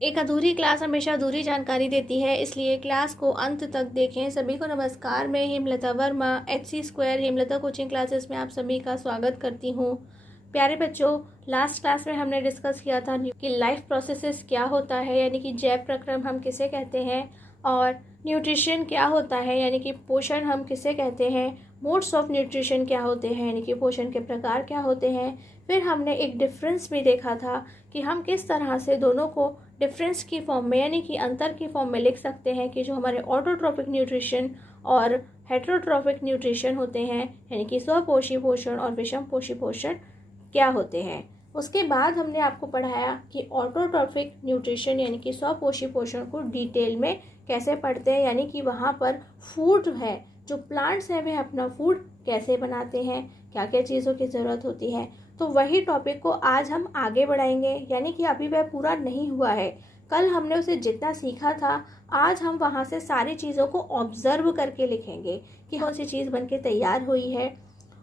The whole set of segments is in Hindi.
एक अधूरी क्लास हमेशा अधूरी जानकारी देती है, इसलिए क्लास को अंत तक देखें। सभी को नमस्कार, मैं Hemlata Verma HC square Hemlata coaching classes में आप सभी का स्वागत करती हूँ। प्यारे बच्चों, लास्ट क्लास में हमने डिस्कस किया था कि लाइफ प्रोसेसेस क्या होता है, यानी कि जैव प्रक्रम हम किसे कहते हैं, और न्यूट्रिशन क्या होता है, यानी कि पोषण हम किसे कहते हैं, मोड्स ऑफ न्यूट्रिशन क्या होते हैं, यानी कि पोषण के प्रकार क्या होते हैं। फिर हमने एक डिफरेंस भी देखा था कि हम किस तरह से दोनों को डिफरेंस की फॉर्म में, यानी कि अंतर की फॉर्म में लिख सकते हैं कि जो हमारे ऑटोट्रोपिक न्यूट्रिशन और हेटरोट्रोपिक न्यूट्रिशन होते हैं, यानी कि स्वपोषी पोषण और विषम पोषी पोषण क्या होते हैं। उसके बाद हमने आपको पढ़ाया कि ऑटोट्रोपिक न्यूट्रिशन यानी कि स्वपोषी पोषण को डिटेल में कैसे पढ़ते हैं, यानी कि वहाँ पर फूड है, जो प्लांट्स हैं वे अपना फूड कैसे बनाते हैं, क्या क्या चीज़ों की ज़रूरत होती है। तो वही टॉपिक को आज हम आगे बढ़ाएंगे, यानी कि अभी वह पूरा नहीं हुआ है। कल हमने उसे जितना सीखा था, आज हम वहाँ से सारी चीज़ों को ऑब्जर्व करके लिखेंगे कि कौन सी चीज़ बनके तैयार हुई है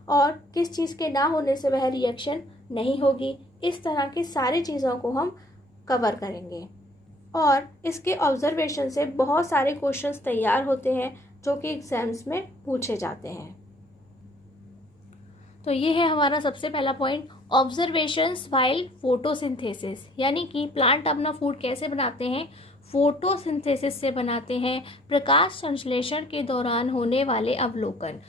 और किस चीज़ के ना होने से वह रिएक्शन नहीं होगी। इस तरह की सारी चीज़ों को हम कवर करेंगे और इसके ऑब्जर्वेशन से बहुत सारे क्वेश्चंस तैयार होते हैं जो कि एग्जाम्स में पूछे जाते हैं। तो ये है हमारा सबसे पहला पॉइंट, ऑब्जर्वेशंस व्हाइल फोटोसिंथेसिस, यानी कि प्लांट अपना फूड कैसे बनाते हैं, फोटोसिंथेसिस से बनाते हैं, प्रकाश संश्लेषण के दौरान होने वाले अवलोकन।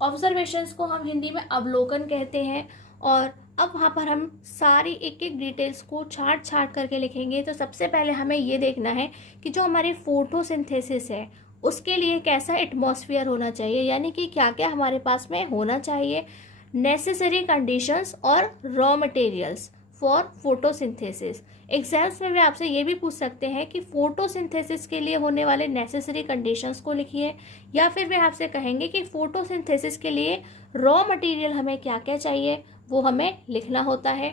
ऑब्जर्वेशंस को हम हिंदी में अवलोकन कहते हैं। और अब वहाँ पर हम सारी एक एक डिटेल्स को छाट छाट करके लिखेंगे। तो सबसे पहले हमें ये देखना है कि जो हमारी फोटोसिंथेसिस है उसके लिए कैसा एटमॉस्फेयर होना चाहिए, यानी कि क्या क्या हमारे पास में होना चाहिए, नेसेसरी कंडीशंस और raw materials for photosynthesis. Exams में वे आपसे ये भी पूछ सकते हैं कि फोटोसिंथेसिस के लिए होने वाले नेसेसरी कंडीशंस को लिखिए, या फिर वे आपसे कहेंगे कि फोटोसिंथेसिस के लिए रॉ मटेरियल हमें क्या क्या चाहिए वो हमें लिखना होता है।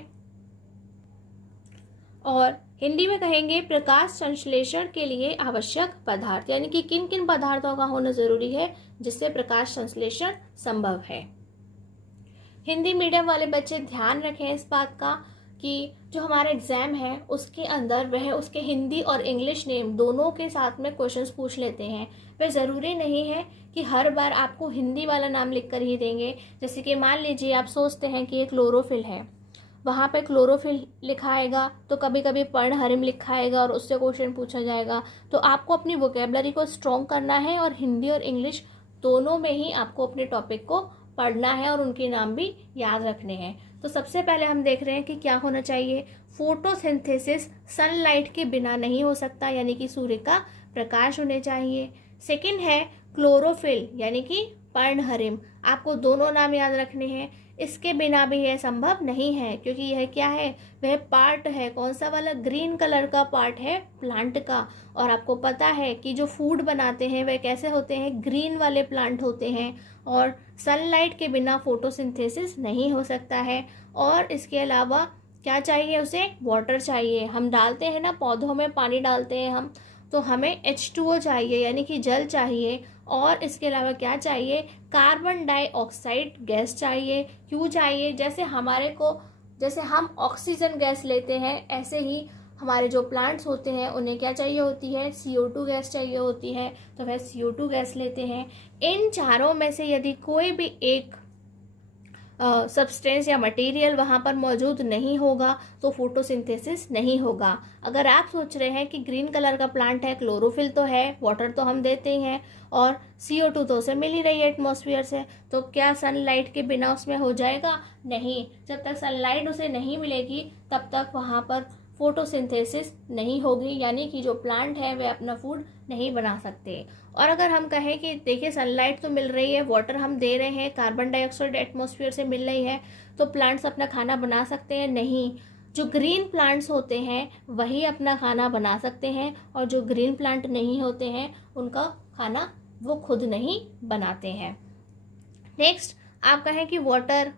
और हिंदी में कहेंगे प्रकाश संश्लेषण के लिए आवश्यक पदार्थ, यानी कि किन किन पदार्थों का होना जरूरी है जिससे प्रकाश संश्लेषण संभव है। हिंदी मीडियम वाले बच्चे ध्यान रखें इस बात का कि जो हमारा एग्जाम है उसके अंदर वह उसके हिंदी और इंग्लिश नेम दोनों के साथ में क्वेश्चंस पूछ लेते हैं। वह ज़रूरी नहीं है कि हर बार आपको हिंदी वाला नाम लिख कर ही देंगे। जैसे कि मान लीजिए आप सोचते हैं कि ये क्लोरोफिल है, वहाँ पे क्लोरोफिल लिखा आएगा तो कभी कभी पर्णहरिम लिखा आएगा और उससे क्वेश्चन पूछा जाएगा। तो आपको अपनी वोकेबलरी को स्ट्रॉन्ग करना है और हिंदी और इंग्लिश दोनों में ही आपको अपने टॉपिक को पढ़ना है और उनके नाम भी याद रखने हैं। तो सबसे पहले हम देख रहे हैं कि क्या होना चाहिए। फोटोसिंथेसिस सनलाइट के बिना नहीं हो सकता, यानी कि सूर्य का प्रकाश होने चाहिए। सेकंड है क्लोरोफिल, यानी कि पर्णहरिम। आपको दोनों नाम याद रखने हैं, इसके बिना भी यह संभव नहीं है, क्योंकि यह क्या है, वह पार्ट है, कौन सा वाला, ग्रीन कलर का पार्ट है प्लांट का। और आपको पता है कि जो फूड बनाते हैं वह कैसे होते हैं, ग्रीन वाले प्लांट होते हैं। और सनलाइट के बिना फोटोसिंथेसिस नहीं हो सकता है। और इसके अलावा क्या चाहिए, उसे वाटर चाहिए। हम डालते हैं ना पौधों में, पानी डालते हैं हम, तो हमें H2O चाहिए, यानी कि जल चाहिए। और इसके अलावा क्या चाहिए, कार्बन डाइऑक्साइड गैस चाहिए। क्यों चाहिए, जैसे हम ऑक्सीजन गैस लेते हैं, ऐसे ही हमारे जो प्लांट्स होते हैं उन्हें क्या चाहिए होती है, CO2 गैस चाहिए होती है, तो वह CO2 गैस लेते हैं। इन चारों में से यदि कोई भी एक सब्सटेंस या मटेरियल वहाँ पर मौजूद नहीं होगा तो फोटोसिंथेसिस नहीं होगा। अगर आप सोच रहे हैं कि ग्रीन कलर का प्लांट है, क्लोरोफिल तो है, वाटर तो हम देते ही हैं, और CO2 तो उसे मिल ही रही है एटमॉस्फेयर से, तो क्या सनलाइट के बिना उसमें हो जाएगा, नहीं। जब तक सनलाइट उसे नहीं मिलेगी तब तक वहाँ पर फोटोसिंथेसिस नहीं होगी, यानी कि जो प्लांट है वे अपना फूड नहीं बना सकते। और अगर हम कहें कि देखिए सनलाइट तो मिल रही है, वाटर हम दे रहे हैं, कार्बन डाइऑक्साइड एटमॉस्फेयर से मिल रही है, तो प्लांट्स अपना खाना बना सकते हैं, नहीं। जो ग्रीन प्लांट्स होते हैं वही अपना खाना बना सकते हैं, और जो ग्रीन प्लांट नहीं होते हैं उनका खाना वो खुद नहीं बनाते हैं। नेक्स्ट आप कहें कि वाटर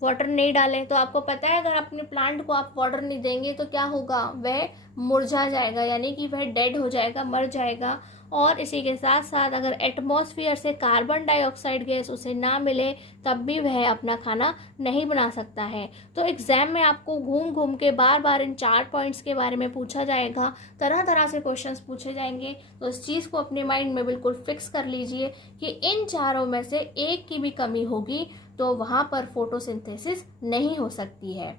वाटर नहीं डालें, तो आपको पता है अगर अपने प्लांट को आप वाटर नहीं देंगे तो क्या होगा, वह मुरझा जाएगा, यानी कि वह डेड हो जाएगा, मर जाएगा। और इसी के साथ साथ अगर एटमॉस्फेयर से कार्बन डाइऑक्साइड गैस उसे ना मिले तब भी वह अपना खाना नहीं बना सकता है। तो एग्जाम में आपको घूम घूम के बार बार इन 4 पॉइंट्स के बारे में पूछा जाएगा, तरह तरह से क्वेश्चंस पूछे जाएंगे। तो इस चीज़ को अपने माइंड में बिल्कुल फिक्स कर लीजिए कि इन चारों में से एक की भी कमी होगी तो वहाँ पर फोटोसिंथेसिस नहीं हो सकती है।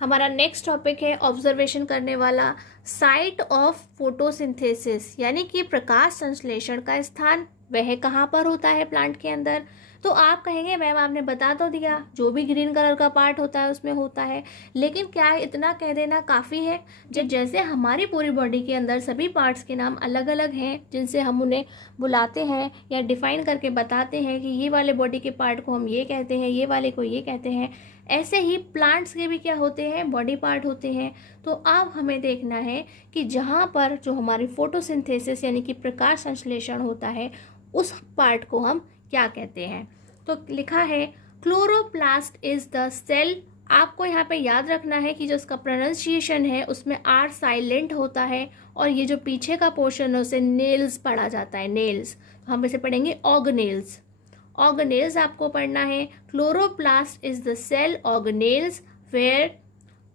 हमारा नेक्स्ट टॉपिक है ऑब्जर्वेशन करने वाला, साइट ऑफ फोटोसिंथेसिस, यानी कि प्रकाश संश्लेषण का स्थान वह कहाँ पर होता है प्लांट के अंदर। तो आप कहेंगे मैम आपने बता तो दिया, जो भी ग्रीन कलर का पार्ट होता है उसमें होता है, लेकिन क्या इतना कह देना काफ़ी है? जैसे हमारी पूरी बॉडी के अंदर सभी पार्ट्स के नाम अलग अलग हैं जिनसे हम उन्हें बुलाते हैं या डिफाइन करके बताते हैं कि ये वाले बॉडी के पार्ट को हम ये कहते हैं, ये वाले को ये कहते हैं, ऐसे ही प्लांट्स के भी क्या होते हैं, बॉडी पार्ट होते हैं। तो अब हमें देखना है कि जहाँ पर जो हमारी फोटोसिंथेसिस यानी कि प्रकाश संश्लेषण होता है उस पार्ट को हम क्या कहते हैं। तो लिखा है क्लोरोप्लास्ट इज द सेल। आपको यहाँ पे याद रखना है कि जो उसका प्रोनाउंसिएशन है उसमें आर साइलेंट होता है और ये जो पीछे का पोर्शन है उसे नेल्स पढ़ा जाता है, नेल्स। तो हम इसे पढ़ेंगे ऑर्गेनेल्स। ऑर्गेनेल्स आपको पढ़ना है। Chloroplast is the cell organelles where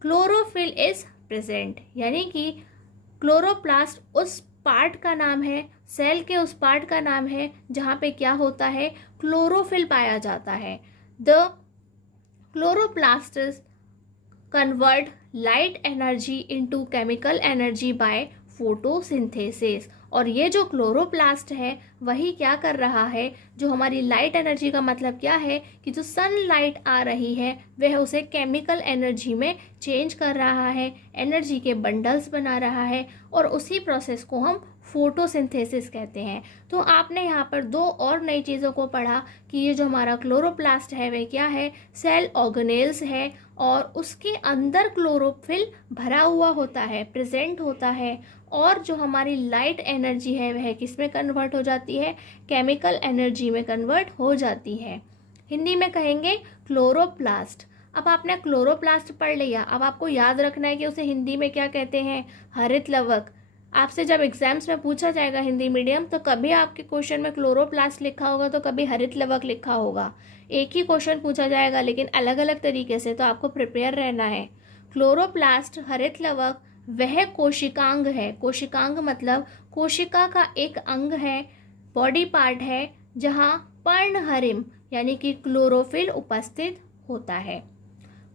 chlorophyll is present, यानी कि क्लोरोप्लास्ट उस पार्ट का नाम है, सेल के उस पार्ट का नाम है जहाँ पे क्या होता है, क्लोरोफिल पाया जाता है। The chloroplast convert light energy into chemical energy by photosynthesis. और ये जो क्लोरोप्लास्ट है वही क्या कर रहा है, जो हमारी लाइट एनर्जी का मतलब क्या है कि जो सनलाइट आ रही है वह उसे केमिकल एनर्जी में चेंज कर रहा है, एनर्जी के बंडल्स बना रहा है और उसी प्रोसेस को हम फोटोसिंथेसिस कहते हैं। तो आपने यहाँ पर दो और नई चीज़ों को पढ़ा कि ये जो हमारा क्लोरोप्लास्ट है वह क्या है, सेल ऑर्गेनेल्स है और उसके अंदर क्लोरोफिल भरा हुआ होता है, प्रेजेंट होता है। और जो हमारी लाइट एनर्जी है वह किस में कन्वर्ट हो जाती है, केमिकल एनर्जी में कन्वर्ट हो जाती है। हिंदी में कहेंगे क्लोरोप्लास्ट। अब आपने क्लोरोप्लास्ट पढ़ लिया, अब आपको याद रखना है कि उसे हिंदी में क्या कहते हैं, हरित लवक। आपसे जब एग्जाम्स में पूछा जाएगा हिंदी मीडियम तो कभी आपके क्वेश्चन में क्लोरोप्लास्ट लिखा होगा तो कभी हरित लवक लिखा होगा। एक ही क्वेश्चन पूछा जाएगा लेकिन अलग अलग तरीके से, तो आपको प्रिपेयर रहना है। क्लोरोप्लास्ट हरित लवक वह कोशिकांग है, कोशिकांग मतलब कोशिका का एक अंग है, बॉडी पार्ट है जहाँ पर्णहरिम यानी कि क्लोरोफिल उपस्थित होता है।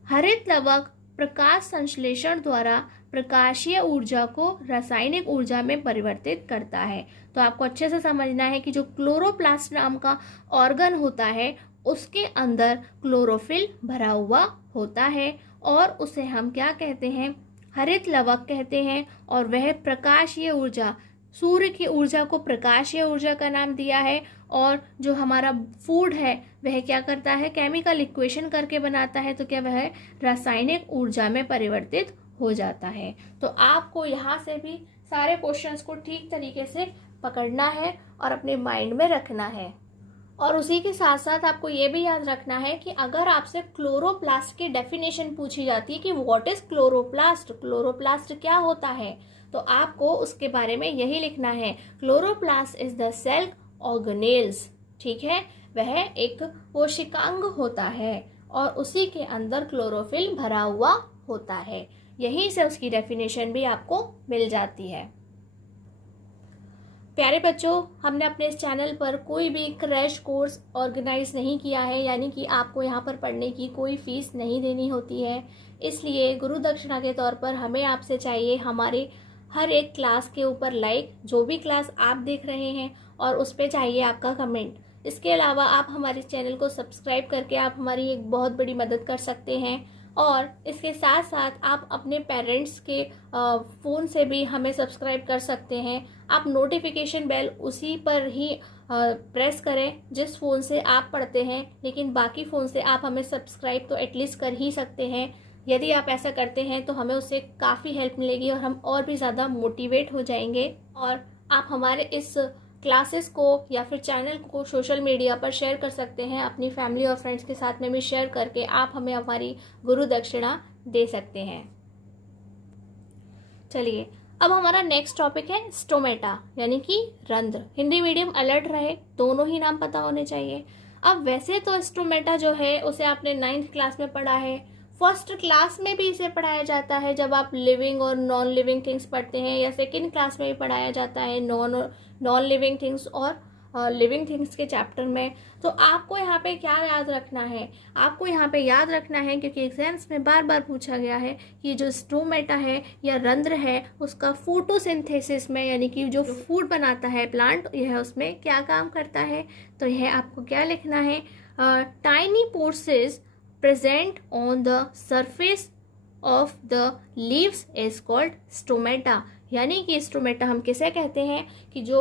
हरित लवक प्रकाश संश्लेषण द्वारा प्रकाशीय ऊर्जा को रासायनिक ऊर्जा में परिवर्तित करता है। तो आपको अच्छे से समझना है कि जो क्लोरोप्लास्ट नाम का ऑर्गन होता है उसके अंदर क्लोरोफिल भरा हुआ होता है और उसे हम क्या कहते हैं, हरित लवक कहते हैं। और वह प्रकाशीय ऊर्जा, सूर्य की ऊर्जा को प्रकाशीय ऊर्जा का नाम दिया है। और जो हमारा फूड है वह क्या करता है, केमिकल इक्वेशन करके बनाता है, तो क्या वह रासायनिक ऊर्जा में परिवर्तित हो जाता है। तो आपको यहाँ से भी सारे क्वेश्चंस को ठीक तरीके से पकड़ना है और अपने माइंड में रखना है। और उसी के साथ साथ आपको ये भी याद रखना है कि अगर आपसे क्लोरोप्लास्ट की डेफिनेशन पूछी जाती है कि व्हाट इज क्लोरोप्लास्ट, क्लोरोप्लास्ट क्या होता है, तो आपको उसके बारे में यही लिखना है, chloroplast is the cell organelles. ठीक है, वह एक कोशिकांग होता है और उसी के अंदर क्लोरोफिल भरा हुआ होता है। यहीं से उसकी डेफिनेशन भी आपको मिल जाती है। प्यारे बच्चों, हमने अपने इस चैनल पर कोई भी क्रैश कोर्स ऑर्गेनाइज नहीं किया है, यानी कि आपको यहाँ पर पढ़ने की कोई फीस नहीं देनी होती है। इसलिए गुरु दक्षिणा के तौर पर हमें आपसे चाहिए हमारे हर एक क्लास के ऊपर लाइक, जो भी क्लास आप देख रहे हैं, और उस पर चाहिए आपका कमेंट। इसके अलावा आप हमारे चैनल को सब्सक्राइब करके आप हमारी एक बहुत बड़ी मदद कर सकते हैं। और इसके साथ साथ आप अपने पेरेंट्स के फ़ोन से भी हमें सब्सक्राइब कर सकते हैं। आप नोटिफिकेशन बेल उसी पर ही प्रेस करें जिस फ़ोन से आप पढ़ते हैं, लेकिन बाकी फ़ोन से आप हमें सब्सक्राइब तो एटलीस्ट कर ही सकते हैं। यदि आप ऐसा करते हैं तो हमें उससे काफ़ी हेल्प मिलेगी और हम और भी ज़्यादा मोटिवेट हो जाएंगे। और आप हमारे इस क्लासेस को या फिर चैनल को सोशल मीडिया पर शेयर कर सकते हैं, अपनी फैमिली और फ्रेंड्स के साथ में भी शेयर करके आप हमें हमारी गुरु दक्षिणा दे सकते हैं। चलिए, अब हमारा नेक्स्ट टॉपिक है स्टोमेटा यानी कि रंध्र। हिंदी मीडियम अलर्ट रहे, दोनों ही नाम पता होने चाहिए। अब वैसे तो स्टोमेटा जो है उसे आपने 9th क्लास में पढ़ा है, फर्स्ट क्लास में भी इसे पढ़ाया जाता है जब आप लिविंग और नॉन लिविंग थिंग्स पढ़ते हैं, या सेकेंड क्लास में भी पढ़ाया जाता है नॉन लिविंग थिंग्स और लिविंग थिंग्स के चैप्टर में। तो आपको यहाँ पे क्या याद रखना है, आपको यहाँ पे याद रखना है, क्योंकि एग्जाम्स में बार बार पूछा गया है कि जो स्टोमेटा है या रंध्र है उसका फोटोसिंथेसिस में, यानी कि जो फूड बनाता है प्लांट, यह उसमें क्या काम करता है। तो यह आपको क्या लिखना है, tiny processes present on the surface of the leaves is called stomata। यानी कि स्टोमेटा हम किसे कहते हैं कि जो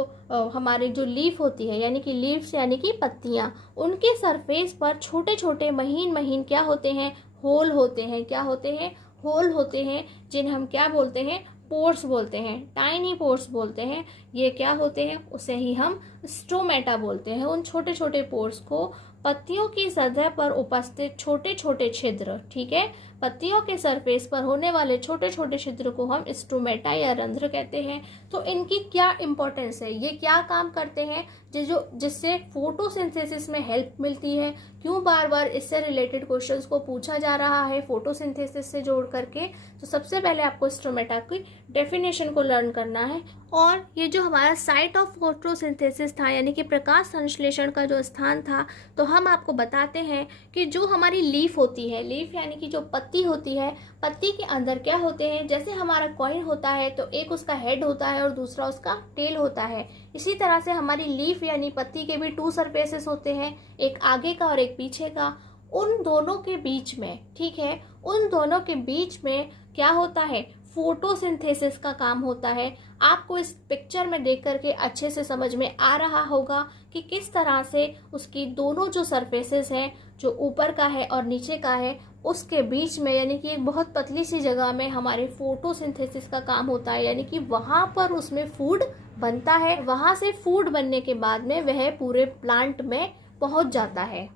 हमारे जो लीफ होती है, यानी कि लीव्स यानी कि पत्तियां, उनके सरफेस पर छोटे छोटे महीन महीन क्या होते हैं, होल होते हैं। क्या होते हैं, होल होते हैं, जिन्हें हम क्या बोलते हैं, पोर्स बोलते हैं, टाइनी पोर्स बोलते हैं। ये क्या होते हैं, उसे ही हम स्टोमेटा बोलते हैं। उन छोटे छोटे पोर्स को पत्तियों की सतह पर उपस्थित छोटे छोटे छिद्र, ठीक है, पत्तियों के सरफेस पर होने वाले छोटे छोटे छिद्र को हम स्टोमेटा या रंध्र कहते हैं। तो इनकी क्या इंपॉर्टेंस है, ये क्या काम करते हैं, जिससे फोटोसिंथेसिस में हेल्प मिलती है। क्यों बार बार इससे रिलेटेड क्वेश्चंस को पूछा जा रहा है फोटोसिंथेसिस से जोड़ करके। तो सबसे पहले आपको स्टोमेटा की डेफिनेशन को लर्न करना है। और ये जो हमारा साइट ऑफ फोटोसिंथेसिस था, यानी कि प्रकाश संश्लेषण का जो स्थान था, तो हम आपको बताते हैं कि जो हमारी लीफ होती है, लीफ यानी कि जो पत्ती होती है, पत्ती के अंदर क्या होते हैं, जैसे हमारा कॉइन होता है तो एक उसका हेड होता है और दूसरा उसका टेल होता है। इसी तरह से हमारी लीफ यानी पत्ती के भी 2 सरफेसेस होते हैं, एक आगे का और एक पीछे का। उन दोनों के बीच में, ठीक है, उन दोनों के बीच में क्या होता है, फोटोसिंथेसिस का काम होता है। आपको इस पिक्चर में देख करके अच्छे से समझ में आ रहा होगा कि किस तरह से उसकी दोनों जो सरफेसेस हैं, जो ऊपर का है और नीचे का है, उसके बीच में यानी कि एक बहुत पतली सी जगह में हमारे फोटोसिंथेसिस का काम होता है। यानी कि वहाँ पर उसमें फूड बनता है, वहाँ से फूड बनने के बाद में वह पूरे प्लांट में पहुँच जाता है।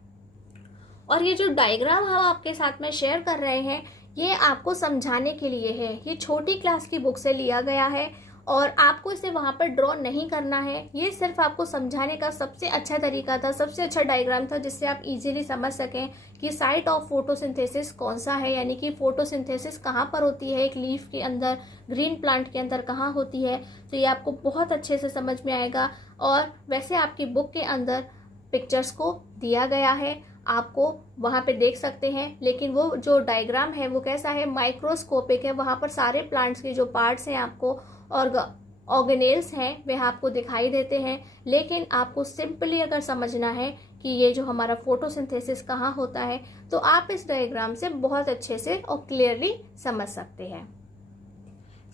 और ये जो डायग्राम हम आपके साथ में शेयर कर रहे हैं, ये आपको समझाने के लिए है। ये छोटी क्लास की बुक से लिया गया है और आपको इसे वहाँ पर ड्रॉ नहीं करना है। ये सिर्फ आपको समझाने का सबसे अच्छा तरीका था, सबसे अच्छा डायग्राम था, जिससे आप इजीली समझ सकें कि साइट ऑफ फोटोसिंथेसिस कौन सा है, यानी कि फोटोसिंथेसिस कहाँ पर होती है, एक लीफ के अंदर, ग्रीन प्लांट के अंदर कहाँ होती है। तो ये आपको बहुत अच्छे से समझ में आएगा। और वैसे आपकी बुक के अंदर पिक्चर्स को दिया गया है, आपको वहाँ पे देख सकते हैं, लेकिन वो जो डायग्राम है वो कैसा है, माइक्रोस्कोपिक है। वहाँ पर सारे प्लांट्स के जो पार्ट्स हैं आपको और ऑर्गेनेल्स हैं वह आपको दिखाई देते हैं। लेकिन आपको सिंपली अगर समझना है कि ये जो हमारा फोटोसिंथेसिस कहाँ होता है, तो आप इस डायग्राम से बहुत अच्छे से और क्लियरली समझ सकते हैं।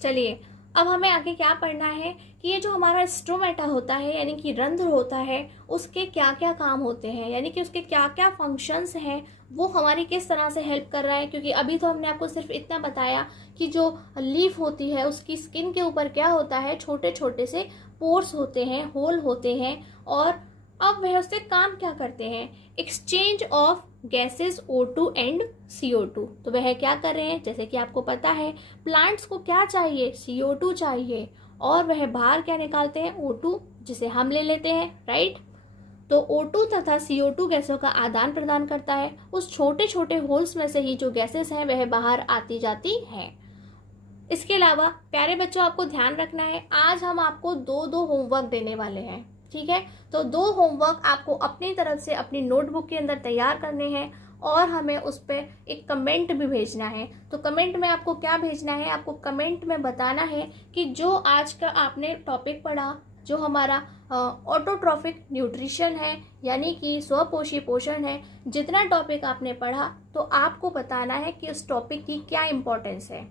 चलिए, अब हमें आगे क्या पढ़ना है कि ये जो हमारा स्टोमेटा होता है, यानी कि रंध्र होता है, उसके क्या क्या काम होते हैं, यानी कि उसके क्या क्या फंक्शंस हैं, वो हमारी किस तरह से हेल्प कर रहा है। क्योंकि अभी तो हमने आपको सिर्फ इतना बताया कि जो लीफ होती है उसकी स्किन के ऊपर क्या होता है, छोटे छोटे से पोर्स होते हैं, होल होते हैं। और अब वह उससे काम क्या करते हैं, exchange of gases O2 and CO2। तो वह क्या कर रहे हैं, जैसे कि आपको पता है प्लांट्स को क्या चाहिए, CO2 चाहिए, और वह बाहर क्या निकालते हैं, O2, जिसे हम ले लेते हैं, राइट। तो O2 तथा CO2 गैसों का आदान प्रदान करता है। उस छोटे छोटे होल्स में से ही जो गैसेस हैं वह बाहर आती जाती हैं। इसके अलावा प्यारे बच्चों, आपको ध्यान रखना है, आज हम आपको दो होमवर्क देने वाले हैं, ठीक है। तो 2 होमवर्क आपको अपनी तरफ से अपनी नोटबुक के अंदर तैयार करने हैं और हमें उस पर एक कमेंट भी भेजना है। तो कमेंट में आपको क्या भेजना है, आपको कमेंट में बताना है कि जो आज का आपने टॉपिक पढ़ा, जो हमारा ऑटोट्रॉफिक न्यूट्रिशन है, यानी कि स्वपोषी पोषण है, जितना टॉपिक आपने पढ़ा तो आपको बताना है कि उस टॉपिक की क्या इंपॉर्टेंस है।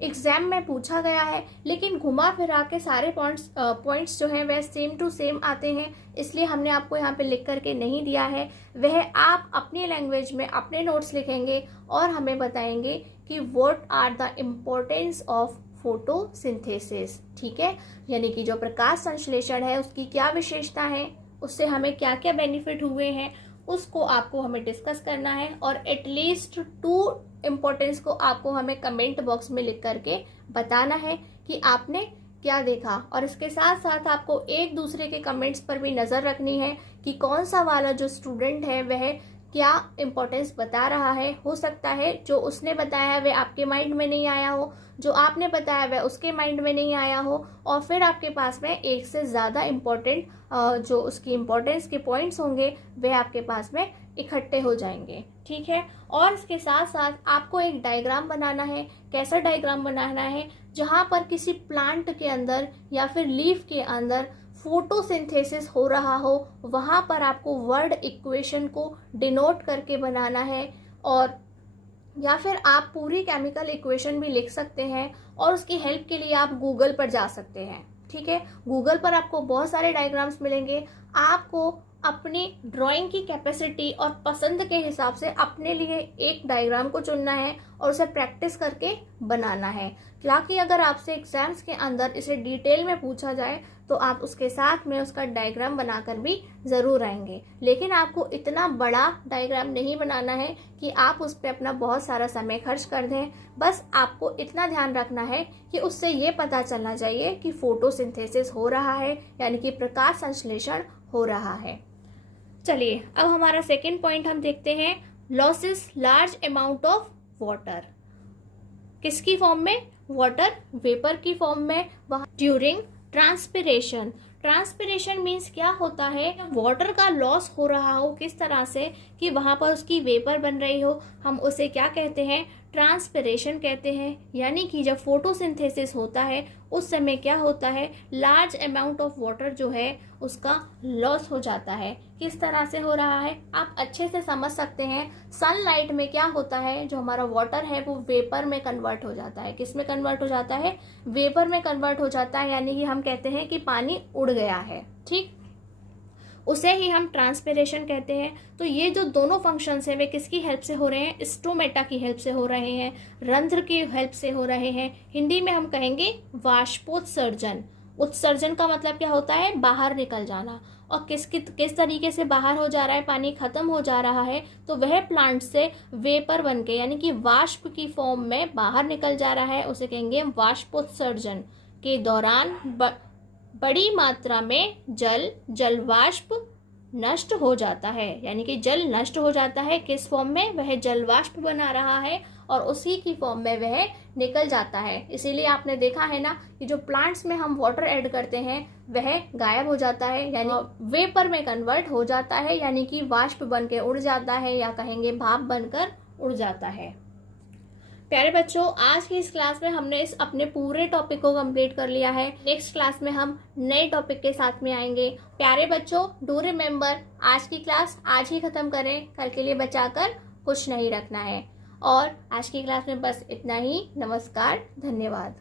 एग्जाम में पूछा गया है, लेकिन घुमा फिरा के सारे पॉइंट्स जो हैं वह सेम टू सेम आते हैं, इसलिए हमने आपको यहाँ पे लिख करके नहीं दिया है। वह आप अपनी लैंग्वेज में अपने नोट्स लिखेंगे और हमें बताएंगे कि what are the importance of photosynthesis. ठीक है, यानी कि जो प्रकाश संश्लेषण है उसकी क्या विशेषता है, उससे हमें क्या क्या बेनिफिट हुए हैं, उसको आपको हमें डिस्कस करना है। और एटलीस्ट 2 इम्पोर्टेंस को आपको हमें कमेंट बॉक्स में लिख करके बताना है कि आपने क्या देखा। और इसके साथ साथ आपको एक दूसरे के कमेंट्स पर भी नज़र रखनी है कि कौन सा वाला जो स्टूडेंट है वह क्या इम्पोर्टेंस बता रहा है। हो सकता है जो उसने बताया है वह आपके माइंड में नहीं आया हो, जो आपने बताया वह उसके माइंड में नहीं आया हो, और फिर आपके पास में एक से ज़्यादा इम्पोर्टेंट जो उसकी इम्पोर्टेंस के पॉइंट्स होंगे वह आपके पास में इकट्ठे हो जाएंगे। ठीक है, और इसके साथ साथ आपको एक डायग्राम बनाना है। कैसा डायग्राम बनाना है, जहाँ पर किसी प्लांट के अंदर या फिर लीफ के अंदर फोटोसिंथेसिस हो रहा हो, वहाँ पर आपको वर्ड इक्वेशन को डिनोट करके बनाना है। और या फिर आप पूरी केमिकल इक्वेशन भी लिख सकते हैं, और उसकी हेल्प के लिए आप गूगल पर जा सकते हैं। ठीक है, गूगल पर आपको बहुत सारे डायग्राम्स मिलेंगे। आपको अपनी ड्राइंग की कैपेसिटी और पसंद के हिसाब से अपने लिए एक डायग्राम को चुनना है और उसे प्रैक्टिस करके बनाना है, ताकि अगर आपसे एग्जाम्स के अंदर इसे डिटेल में पूछा जाए तो आप उसके साथ में उसका डायग्राम बनाकर भी ज़रूर आएंगे। लेकिन आपको इतना बड़ा डायग्राम नहीं बनाना है कि आप उस पर अपना बहुत सारा समय खर्च कर दें। बस आपको इतना ध्यान रखना है कि उससे ये पता चलना चाहिए कि फोटोसिंथेसिस हो रहा है, यानी कि प्रकाश संश्लेषण हो रहा है। चलिए अब हमारा सेकेंड पॉइंट हम देखते हैं, losses large amount of water. किसकी फॉर्म में? वाटर वेपर की फॉर्म में, वहाँ ड्यूरिंग ट्रांसपिरेशन। ट्रांसपिरेशन मीन्स क्या होता है, वाटर का लॉस हो रहा हो किस तरह से कि वहाँ पर उसकी वेपर बन रही हो, हम उसे क्या कहते हैं? ट्रांसपिरेशन कहते हैं। यानी कि जब फोटोसिंथेसिस होता है उस समय क्या होता है, लार्ज अमाउंट ऑफ वाटर जो है उसका लॉस हो जाता है। किस तरह से हो रहा है आप अच्छे से समझ सकते हैं। सनलाइट में क्या होता है, जो हमारा वाटर है वो वेपर में कन्वर्ट हो जाता है। किस में कन्वर्ट हो जाता है? वेपर में कन्वर्ट हो जाता है, यानी कि हम कहते हैं कि पानी उड़ गया है। ठीक, उसे ही हम ट्रांसपिरेशन कहते हैं। तो ये जो दोनों फंक्शंस हैं वे किसकी हेल्प से हो रहे हैं? स्टोमेटा की हेल्प से हो रहे हैं, रंध्र की हेल्प से हो रहे हैं। हिंदी में हम कहेंगे वाष्पोत्सर्जन। उत्सर्जन का मतलब क्या होता है? बाहर निकल जाना। और किस तरीके से बाहर हो जा रहा है, पानी खत्म हो जा रहा है, तो वह प्लांट से वेपर बन के यानी कि वाष्प की फॉर्म में बाहर निकल जा रहा है, उसे कहेंगे वाष्पोत्सर्जन। के दौरान बड़ी मात्रा में जल वाष्प नष्ट हो जाता है, यानी कि जल नष्ट हो जाता है। किस फॉर्म में? वह जल वाष्प बना रहा है और उसी की फॉर्म में वह निकल जाता है। इसीलिए आपने देखा है ना कि जो प्लांट्स में हम वाटर ऐड करते हैं वह गायब हो जाता है, यानी वेपर में कन्वर्ट हो जाता है, यानी कि वाष्प बन के उड़ जाता है, या कहेंगे भाप बनकर उड़ जाता है। प्यारे बच्चों, आज की इस क्लास में हमने इस अपने पूरे टॉपिक को कंप्लीट कर लिया है। नेक्स्ट क्लास में हम नए टॉपिक के साथ में आएंगे। प्यारे बच्चों, डू रिमेम्बर, आज की क्लास आज ही खत्म करें, कल के लिए बचाकर कुछ नहीं रखना है। और आज की क्लास में बस इतना ही। नमस्कार, धन्यवाद।